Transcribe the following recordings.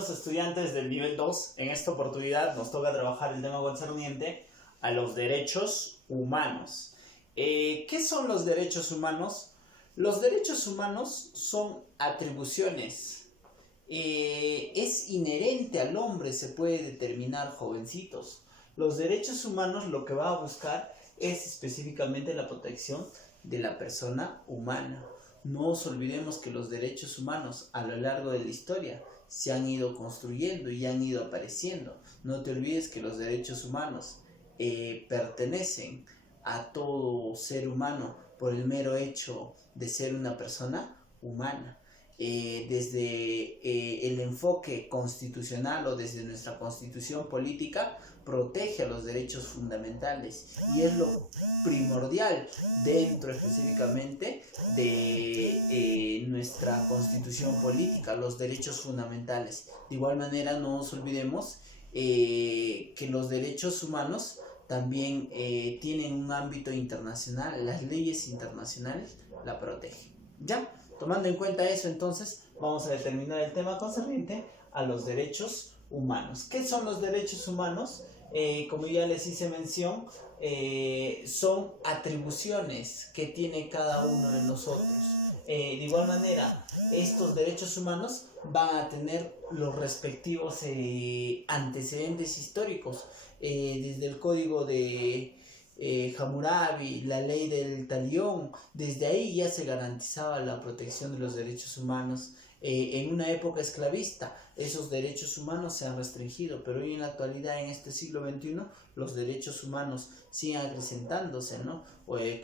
Bienvenidos estudiantes del nivel 2. En esta oportunidad nos toca trabajar el tema concerniente a los derechos humanos. ¿Qué son los derechos humanos? Los derechos humanos son atribuciones. Es inherente al hombre, se puede determinar, jovencitos. Los derechos humanos lo que va a buscar es específicamente la protección de la persona humana. No os olvidemos que los derechos humanos a lo largo de la historia se han ido construyendo y han ido apareciendo. No te olvides que los derechos humanos pertenecen a todo ser humano por el mero hecho de ser una persona humana. Desde el enfoque constitucional o desde nuestra constitución política protege a los derechos fundamentales y es lo primordial dentro específicamente de nuestra constitución política, los derechos fundamentales. De igual manera no nos olvidemos que los derechos humanos también tienen un ámbito internacional, las leyes internacionales la protegen. ¿Ya? Tomando en cuenta eso, entonces, vamos a determinar el tema concerniente a los derechos humanos. ¿Qué son los derechos humanos? Como ya les hice mención, son atribuciones que tiene cada uno de nosotros. De igual manera, estos derechos humanos van a tener los respectivos antecedentes históricos, desde el Código de Hammurabi, la ley del Talión. Desde ahí ya se garantizaba la protección de los derechos humanos. En una época esclavista esos derechos humanos se han restringido, pero hoy en la actualidad, en este siglo XXI, los derechos humanos siguen acrecentándose, ¿no?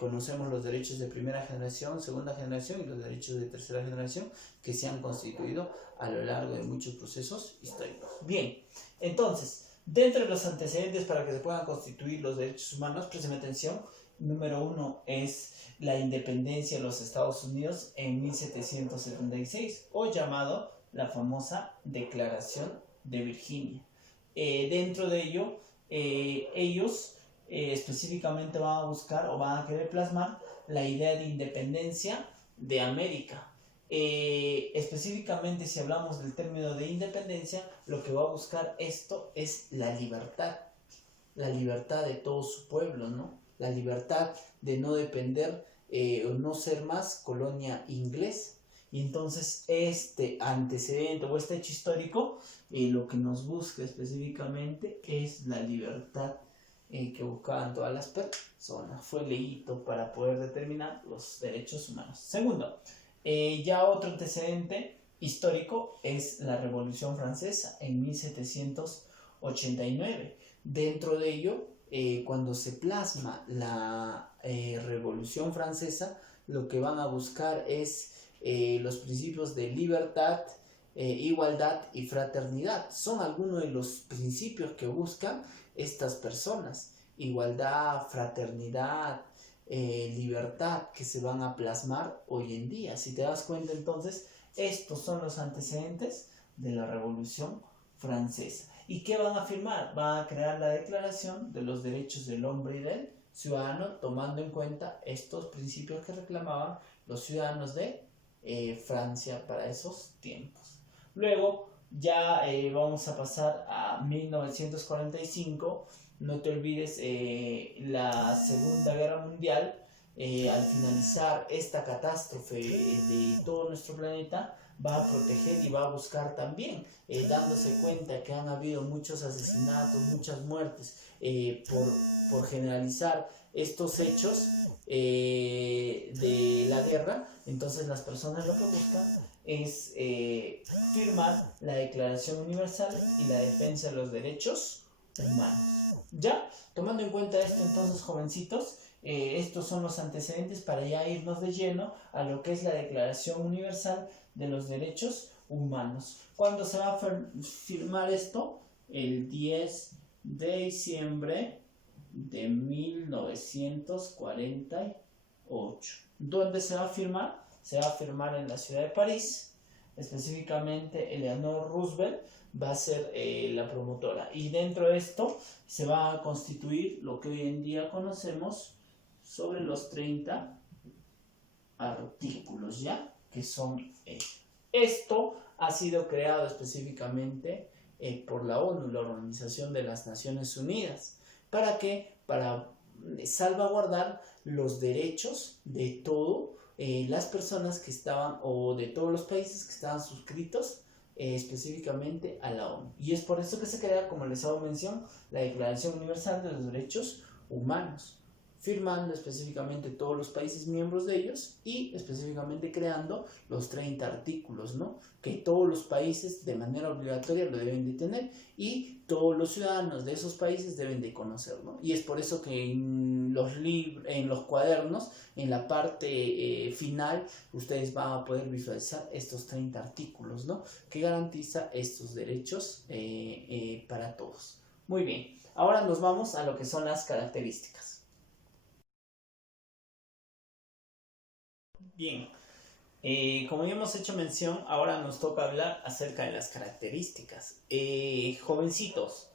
Conocemos los derechos de primera generación, segunda generación y los derechos de tercera generación que se han constituido a lo largo de muchos procesos históricos. Bien, entonces, dentro de los antecedentes para que se puedan constituir los derechos humanos, presten atención. Número 1 es la independencia de los Estados Unidos en 1776, o llamado la famosa Declaración de Virginia. Dentro de ello, ellos específicamente van a buscar o van a querer plasmar la idea de independencia de América. Específicamente, si hablamos del término de independencia, lo que va a buscar esto es la libertad de todo su pueblo, ¿no? La libertad de no depender o no ser más colonia inglesa. Y entonces este antecedente o este hecho histórico lo que nos busca específicamente es la libertad que buscaban todas las personas. Fue leído para poder determinar los derechos humanos. Segundo, ya otro antecedente histórico es la Revolución Francesa en 1789. Dentro de ello, cuando se plasma la Revolución Francesa, lo que van a buscar es los principios de libertad, igualdad y fraternidad. Son algunos de los principios que buscan estas personas. Igualdad, fraternidad, libertad, que se van a plasmar hoy en día. Si te das cuenta, entonces, estos son los antecedentes de la Revolución Francesa. ¿Y qué van a firmar? Van a crear la Declaración de los Derechos del Hombre y del Ciudadano, tomando en cuenta estos principios que reclamaban los ciudadanos de Francia para esos tiempos. Luego ya vamos a pasar a 1945. No te olvides la Segunda Guerra Mundial. Al finalizar esta catástrofe de todo nuestro planeta, va a proteger y va a buscar también, dándose cuenta que han habido muchos asesinatos, muchas muertes, por generalizar estos hechos de la guerra. Entonces las personas lo que buscan es firmar la Declaración Universal y la defensa de los derechos humanos. ¿Ya? Tomando en cuenta esto, entonces, jovencitos, estos son los antecedentes para ya irnos de lleno a lo que es la Declaración Universal de los Derechos Humanos. ¿Cuándo se va a firmar esto? El 10 de diciembre de 1948. ¿Dónde se va a firmar? Se va a firmar en la ciudad de París. Específicamente, Eleanor Roosevelt va a ser la promotora. Y dentro de esto se va a constituir lo que hoy en día conocemos sobre los 30 artículos, ¿ya? Que son esto ha sido creado específicamente por la ONU, la Organización de las Naciones Unidas. ¿Para qué? Para salvaguardar los derechos de todas las personas que estaban, o de todos los países que estaban suscritos específicamente a la ONU. Y es por eso que se crea, como les hago mención, la Declaración Universal de los Derechos Humanos, firmando específicamente todos los países miembros de ellos y específicamente creando los 30 artículos, ¿no? Que todos los países de manera obligatoria lo deben de tener y todos los ciudadanos de esos países deben de conocerlo. Y es por eso que en los cuadernos, en la parte final, ustedes van a poder visualizar estos 30 artículos, ¿no? Que garantiza estos derechos para todos. Muy bien, ahora nos vamos a lo que son las características. Bien, como ya hemos hecho mención, ahora nos toca hablar acerca de las características. Jovencitos,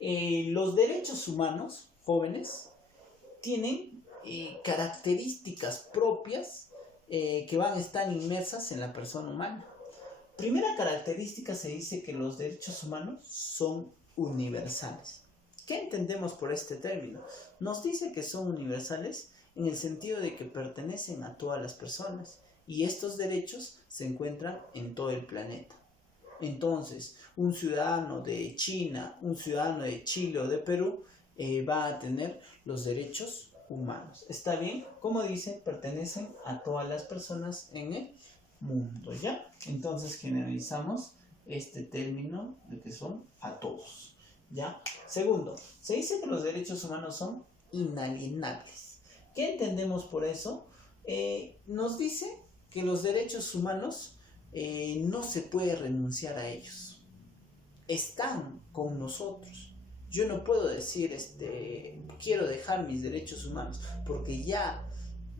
los derechos humanos, jóvenes, tienen características propias que van a estar inmersas en la persona humana. Primera característica, se dice que los derechos humanos son universales. ¿Qué entendemos por este término? Nos dice que son universales en el sentido de que pertenecen a todas las personas y estos derechos se encuentran en todo el planeta. Entonces, un ciudadano de China, un ciudadano de Chile o de Perú va a tener los derechos humanos. ¿Está bien? Como dice, pertenecen a todas las personas en el mundo, ¿ya? Entonces generalizamos este término de que son a todos, ¿ya? Segundo, se dice que los derechos humanos son inalienables. ¿Qué entendemos por eso? Nos dice que los derechos humanos no se puede renunciar a ellos. Están con nosotros. Yo no puedo decir, quiero dejar mis derechos humanos, porque ya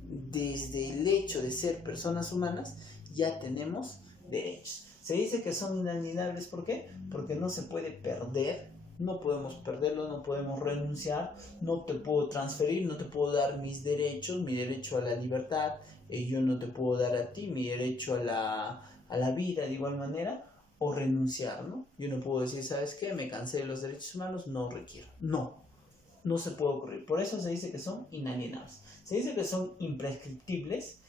desde el hecho de ser personas humanas, ya tenemos derechos. Se dice que son inalienables, ¿por qué? Porque no se puede perder. No podemos perderlo, no podemos renunciar, no te puedo transferir, no te puedo dar mis derechos, mi derecho a la libertad, yo no te puedo dar a ti mi derecho a la vida de igual manera, o renunciar, ¿no? Yo no puedo decir, ¿sabes qué? Me cansé de los derechos humanos, no requiero. No se puede ocurrir. Por eso se dice que son inalienables. Se dice que son imprescriptibles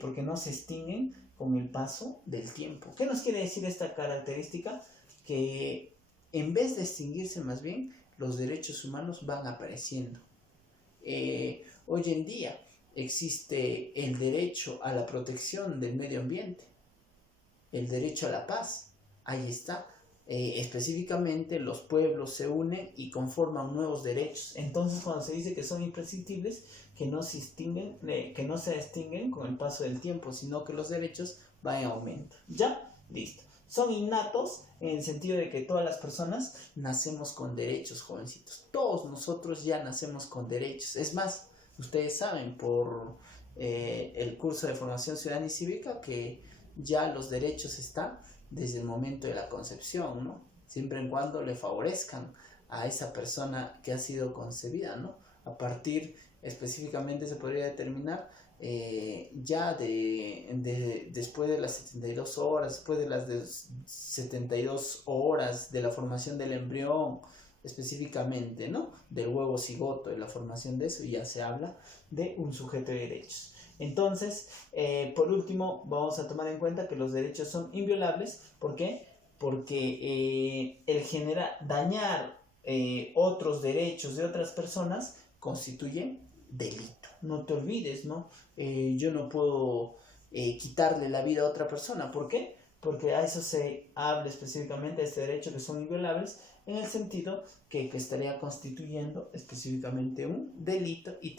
porque no se extinguen con el paso del tiempo. ¿Qué nos quiere decir esta característica? Que en vez de extinguirse, más bien, los derechos humanos van apareciendo. Hoy en día existe el derecho a la protección del medio ambiente, el derecho a la paz, ahí está. Específicamente los pueblos se unen y conforman nuevos derechos. Entonces, cuando se dice que son imprescindibles, que no se extinguen con el paso del tiempo, sino que los derechos van en aumento. ¿Ya? Listo. Son innatos en el sentido de que todas las personas nacemos con derechos, jovencitos. Todos nosotros ya nacemos con derechos. Es más, ustedes saben por el curso de formación ciudadana y cívica que ya los derechos están desde el momento de la concepción, ¿no? Siempre y cuando le favorezcan a esa persona que ha sido concebida, ¿no? A partir, específicamente se podría determinar ya después de las 72 horas, después de las 72 horas de la formación del embrión, específicamente, ¿no? Del huevo cigoto, de la formación de eso, ya se habla de un sujeto de derechos. Entonces, por último, vamos a tomar en cuenta que los derechos son inviolables. ¿Por qué? Porque el dañar otros derechos de otras personas constituye delito. No te olvides, ¿no? Yo no puedo quitarle la vida a otra persona. ¿Por qué? Porque a eso se habla específicamente de este derecho que son inviolables, en el sentido que estaría constituyendo específicamente un delito y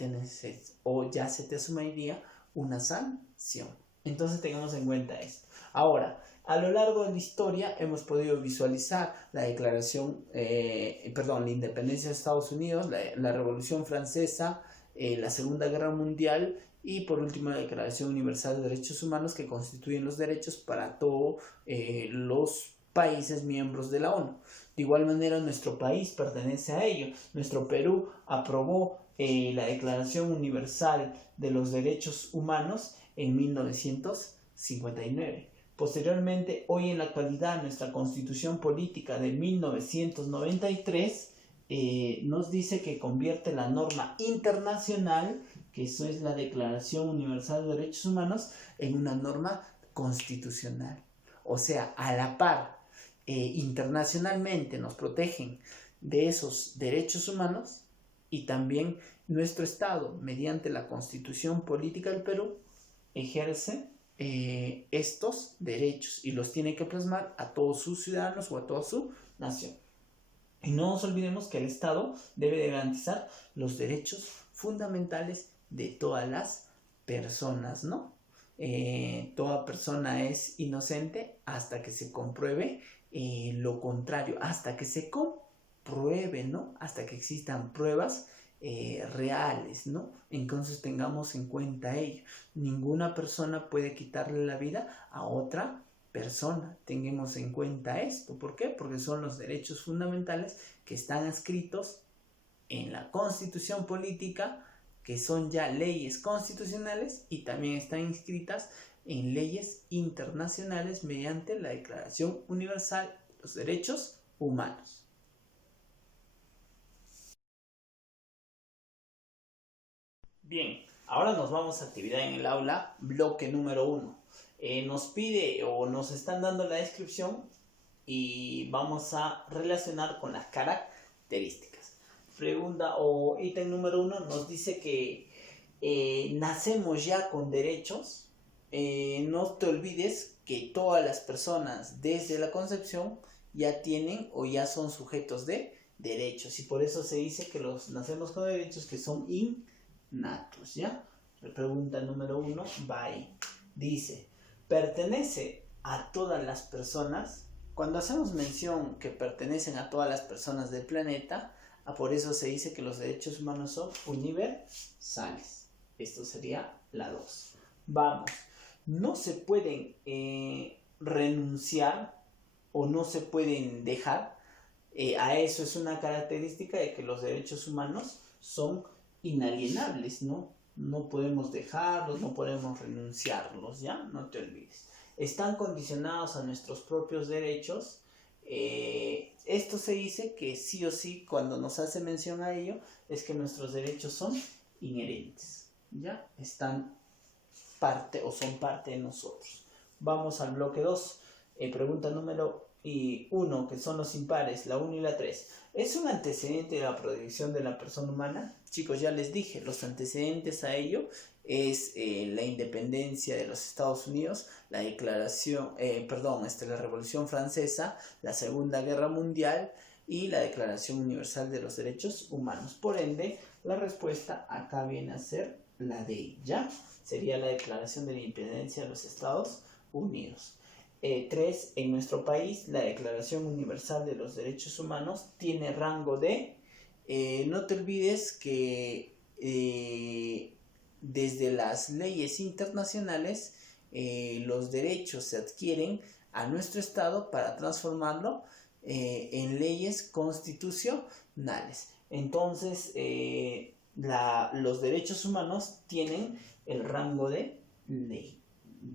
ya se te asumiría una sanción. Entonces tengamos en cuenta esto. Ahora, a lo largo de la historia hemos podido visualizar la la independencia de Estados Unidos, la Revolución Francesa, la Segunda Guerra Mundial y por último la Declaración Universal de Derechos Humanos, que constituyen los derechos para todos los países miembros de la ONU. De igual manera, nuestro país pertenece a ello. Nuestro Perú aprobó la Declaración Universal de los Derechos Humanos en 1959. Posteriormente, hoy en la actualidad, nuestra Constitución Política de 1993 nos dice que convierte la norma internacional, que eso es la Declaración Universal de Derechos Humanos, en una norma constitucional. O sea, a la par, internacionalmente nos protegen de esos derechos humanos, y también nuestro Estado, mediante la Constitución Política del Perú, ejerce estos derechos y los tiene que plasmar a todos sus ciudadanos o a toda su nación. Y no nos olvidemos que el Estado debe de garantizar los derechos fundamentales de todas las personas, ¿no? Toda persona es inocente hasta que se compruebe lo contrario, hasta que se compruebe, ¿no? Hasta que existan pruebas reales, ¿no? Entonces tengamos en cuenta ello. Ninguna persona puede quitarle la vida a otra persona. Tengamos en cuenta esto. ¿Por qué? Porque son los derechos fundamentales que están escritos en la Constitución Política, que son ya leyes constitucionales, y también están inscritas en leyes internacionales mediante la Declaración Universal de los Derechos Humanos. Bien, ahora nos vamos a actividad en el aula, bloque número 1. Nos pide o nos están dando la descripción y vamos a relacionar con las características. Pregunta o ítem número 1 nos dice que nacemos ya con derechos. No te olvides que todas las personas desde la concepción ya tienen o ya son sujetos de derechos, y por eso se dice que los nacemos con derechos que son innatos, ¿ya? La pregunta número 1 va ahí. Dice, ¿pertenece a todas las personas? Cuando hacemos mención que pertenecen a todas las personas del planeta, por eso se dice que los derechos humanos son universales. Esto sería la 2. Vamos, no se pueden renunciar o no se pueden dejar. A eso es una característica de que los derechos humanos son inalienables, ¿no? No podemos dejarlos, no podemos renunciarlos, ¿ya? No te olvides. Están condicionados a nuestros propios derechos. Esto se dice que sí o sí, cuando nos hace mención a ello, es que nuestros derechos son inherentes, ¿ya? Están parte o son parte de nosotros. Vamos al bloque 2. Pregunta número 1, que son los impares, la 1 y la 3. ¿Es un antecedente de la protección de la persona humana? Chicos, ya les dije, los antecedentes a ello es la independencia de los Estados Unidos, la la Revolución Francesa, la Segunda Guerra Mundial y la Declaración Universal de los Derechos Humanos. Por ende, la respuesta acá viene a ser la D, ¿ya? Sería la Declaración de la Independencia de los Estados Unidos. 3. En nuestro país, la Declaración Universal de los Derechos Humanos tiene rango de... no te olvides que desde las leyes internacionales los derechos se adquieren a nuestro Estado para transformarlo en leyes constitucionales. Entonces, los derechos humanos tienen el rango de ley,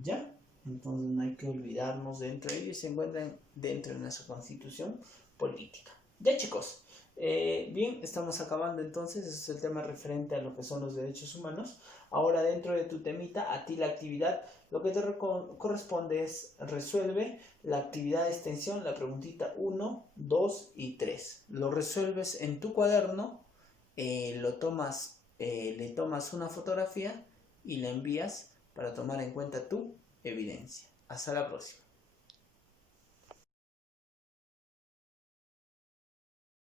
¿ya? Entonces no hay que olvidarnos dentro de ellos, se encuentran dentro de nuestra Constitución Política. Ya, chicos, bien, estamos acabando entonces. Ese es el tema referente a lo que son los derechos humanos. Ahora, dentro de tu temita, a ti la actividad, lo que te corresponde es resuelve la actividad de extensión, la preguntita 1, 2 y 3. Lo resuelves en tu cuaderno, le tomas una fotografía y la envías para tomar en cuenta tu evidencia. Hasta la próxima.